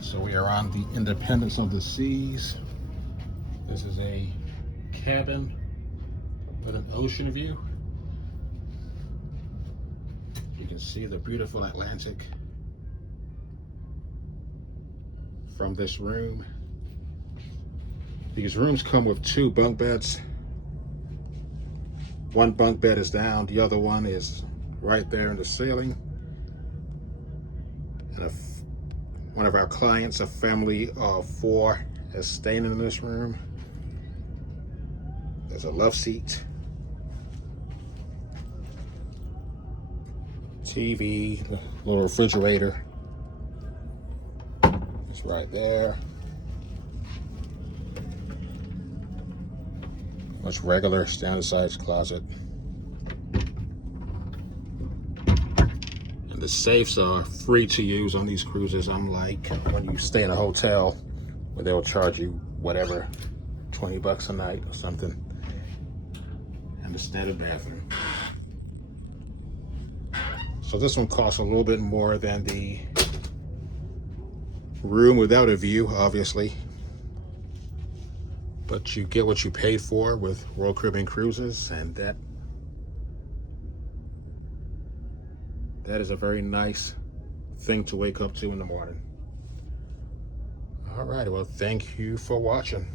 So we are on the Independence of the Seas. This is a cabin with an ocean view. You can see the beautiful Atlantic from this room. These rooms come with 2 bunk beds. One bunk bed is down, the other one is right there in the ceiling. And one of our clients, a family of 4, is staying in this room. There's a love seat, TV, little refrigerator. It's right there. Much regular standard size closet. And the safes are free to use on these cruises, unlike when you stay in a hotel where they'll charge you whatever, 20 bucks a night or something. And the standard bathroom. So this one costs a little bit more than the room without a view, obviously. But you get what you paid for with Royal Caribbean Cruises, and that is a very nice thing to wake up to in the morning. All right, well, thank you for watching.